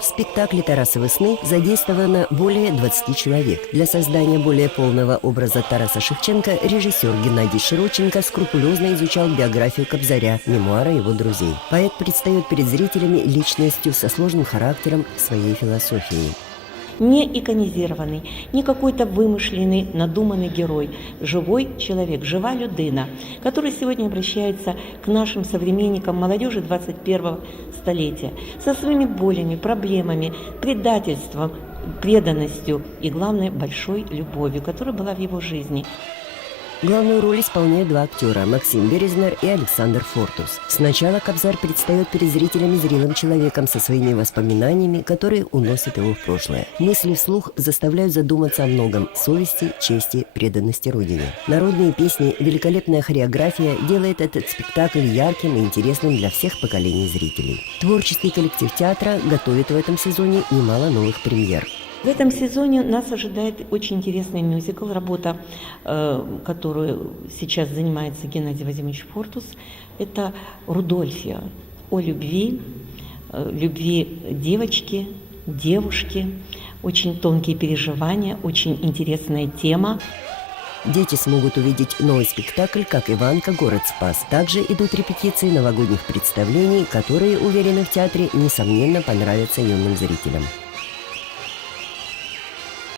В спектакле «Тарасовы сны» задействовано более 20 человек. Для создания более полного образа Тараса Шевченко режиссер Геннадий Широченко скрупулезно изучал биографию Кобзаря, мемуары его друзей. Поэт предстает перед зрителями личностью со сложным характером, своей философией. Не иконизированный, не какой-то вымышленный, надуманный герой. Живой человек, живая людина, который сегодня обращается к нашим современникам, молодежи 21-го столетия, со своими болями, проблемами, предательством, преданностью и, главное, большой любовью, которая была в его жизни. Главную роль исполняют два актера – Максим Березнер и Александр Фортус. Сначала Кобзарь предстает перед зрителями зрелым человеком со своими воспоминаниями, которые уносят его в прошлое. Мысли вслух заставляют задуматься о многом – совести, чести, преданности Родине. Народные песни, великолепная хореография делает этот спектакль ярким и интересным для всех поколений зрителей. Творческий коллектив театра готовит в этом сезоне немало новых премьер. В этом сезоне нас ожидает очень интересный мюзикл, работа, которую сейчас занимается Геннадий Владимирович Фортус. Это «Рудольфия» о любви, любви девочки, девушки. Очень тонкие переживания, очень интересная тема. Дети смогут увидеть новый спектакль «Как Иванка. Город спас». Также идут репетиции новогодних представлений, которые, уверены в театре, несомненно понравятся юным зрителям.